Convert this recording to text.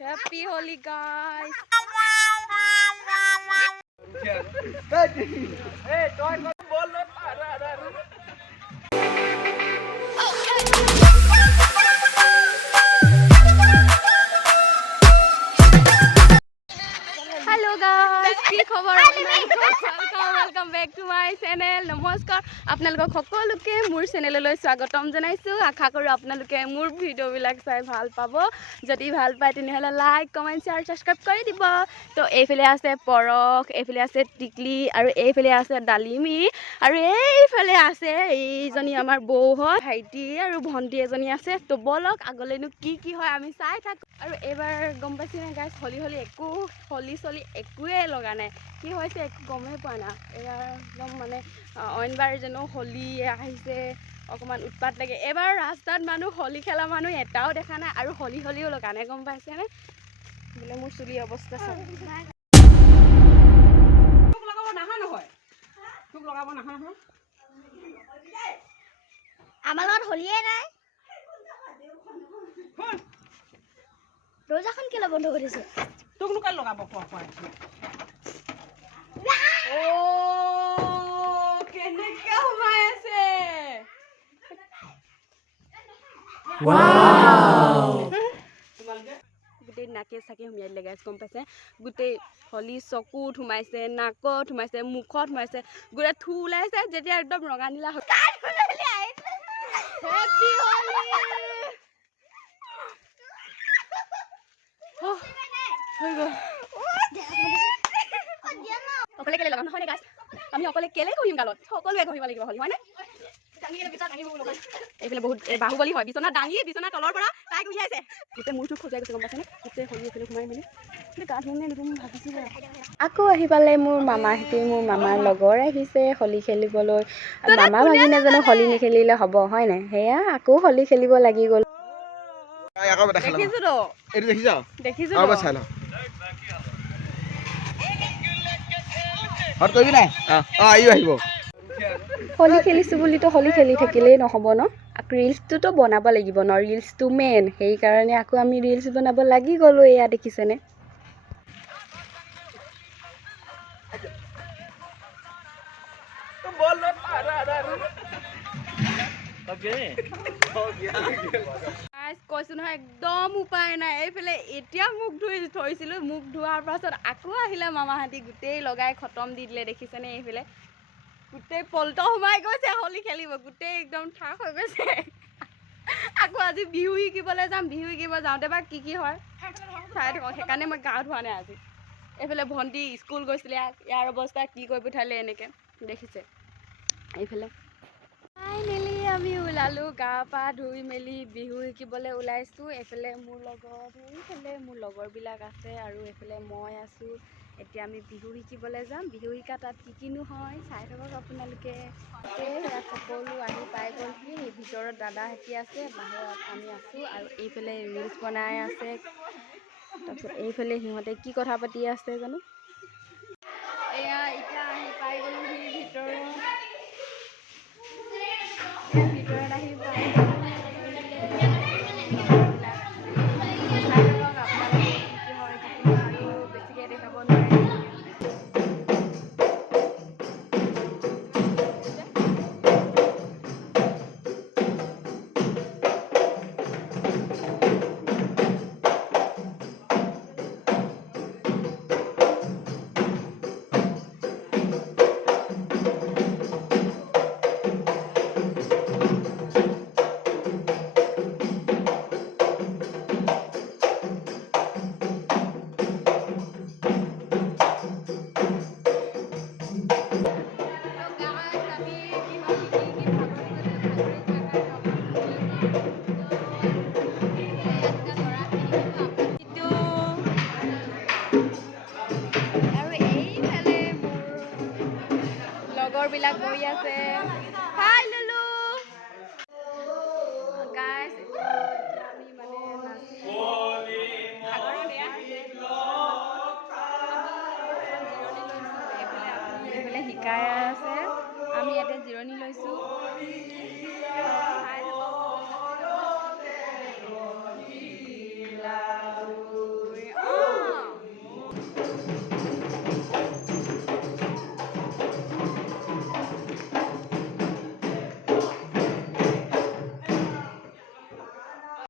Happy Holi, guys. Hello guys, কি খবৰ? Welcome back to my channel. নমস্কাৰ, আপোনালোকক সকলোকে মোৰ চেনেললৈ স্বাগতম জনাইছো। আশা কৰোঁ আপোনালোকে মোৰ ভিডিঅ'বিলাক চাই ভাল পাব। যদি ভাল পায় তেনেহ'লে লাইক, কমেণ্ট, শ্বেয়াৰ, ছাবস্ক্ৰাইব কৰি দিব। তো এইফালে আছে পৰশ, এইফালে আছে টিকলি আৰু এইফালে আছে ডালিমি আৰু এইফালে আছে এইজনী আমাৰ বৌ হয়, ভাইটি আৰু ভণ্টি এজনী আছে। তো বলক আগলৈনো কি হয় আমি চাই থাকোঁ। আৰু এইবাৰ গম পাইছেনে গাইছ, হলি চলি একোৱে লগা নাই। কি হৈছে একো গমেই পোৱা নাই। এইবাৰ একদম মানে অইনবাৰ জানো হলি আহিছে অকণমান উৎপাত লাগে। এইবাৰ ৰাস্তাত মানুহ হলি খেলা মানুহ এটাও দেখা নাই আৰু হলিও লগা নাই। গম পাইছেনে? বোলে মোৰ চুলি অৱস্থা চাই আমাৰ লগত হলিয়ে নাই। ৰোজাখন কেলে বন্ধ কৰিছে? তোক লোকে লগাব কোৱা কেনেকে সোমাই আছে। গোটেই নাকে চাকে সোমাই দিলে গাইছ। গম পাইছে? গোটেই হলি চকুত সোমাইছে, নাকত সোমাইছে, মুখত সোমাইছে, গোটেই থু ওলাইছে। যেতিয়া একদম ৰঙা নীলা হৈ অকলে কেলে লগাম নহয় গাইছ। আমি অকলে কেলে কৰিম গালত? সকলোৱে কৰিব লাগিব হলি, হয়নে? এইফালে বহুত বাহুবলী হয়। বিচনা দাঙি বিচনা তলৰ পৰা তাইক উলিয়াইছে। গোটেই মূৰটো খজুৱাই গৈছে। গম পাইছেনে? গোটেই হলি এইফালে সোমাই মেলি গা ধুই ভাবিছোঁ। আকৌ আহি পালে মোৰ মামাহঁতে। মোৰ মামাৰ লগৰ আহিছে হলি খেলিবলৈ। মামা ভাগিনে জানো হলি নেখেলিলে হ'ব, হয় নাই? সেয়া আকৌ হলি খেলিব লাগি গ'ল। হলি খেলিছোঁ বুলিতো হলি খেলি থাকিলেই নহ'ব ন, আকৌ ৰিলচটোতো বনাব লাগিব ন। ৰিলচটো মেইন, সেইকাৰণে আকৌ আমি ৰিলচ বনাব লাগি গ'লোঁ। এয়া দেখিছেনে? কৈছো নহয় একদম উপায় নাই। এইফালে এতিয়া মুখ ধুই থৈছিলোঁ, মুখ ধোৱাৰ পাছত আকৌ আহিলে মামাহঁতি, গোটেই লগাই খতম দি দিলে। দেখিছেনে? এইফালে গোটেই পলটো সোমাই গৈছে হলি খেলিব। গোটেই একদম ঠাক হৈ গৈছে। আকৌ আজি বিহু শিকিবলৈ যাম। বিহু শিকিব যাওঁতে বা কি হয় চাই থাকক। সেইকাৰণে মই গা ধোৱা নাই আজি। এইফালে ভণ্টি স্কুল গৈছিলে, ইয়াৰ অৱস্থা কি কৰি পঠালে এনেকৈ দেখিছে। এইফালে ফাইনেলি আমি ওলালোঁ, গা পা ধুই মেলি বিহু শিকিবলৈ ওলাইছোঁ। এইফালে মোৰ লগৰবিলাক আছে আৰু এইফালে মই আছোঁ। এতিয়া আমি বিহু শিকিবলৈ যাম। বিহু শিকা তাত কিনো হয় চাই থাকক আপোনালোকে। সেয়া সকলো আহি পাই গ'লহি। ভিতৰত দাদাহঁতি আছে, বাহিৰত আমি আছোঁ আৰু এইফালে ৰিলচ বনাই আছে। তাৰপিছত এইফালে সিহঁতে কি কথা পাতি আছে জানো। এয়া এতিয়া আহি পাই গ'লোহি ভিতৰত আহি পাই আপোনালোকে কি হয় আৰু বেছিকৈ দেখাব নোৱাৰে। লগৰবিলাক বহি আছে।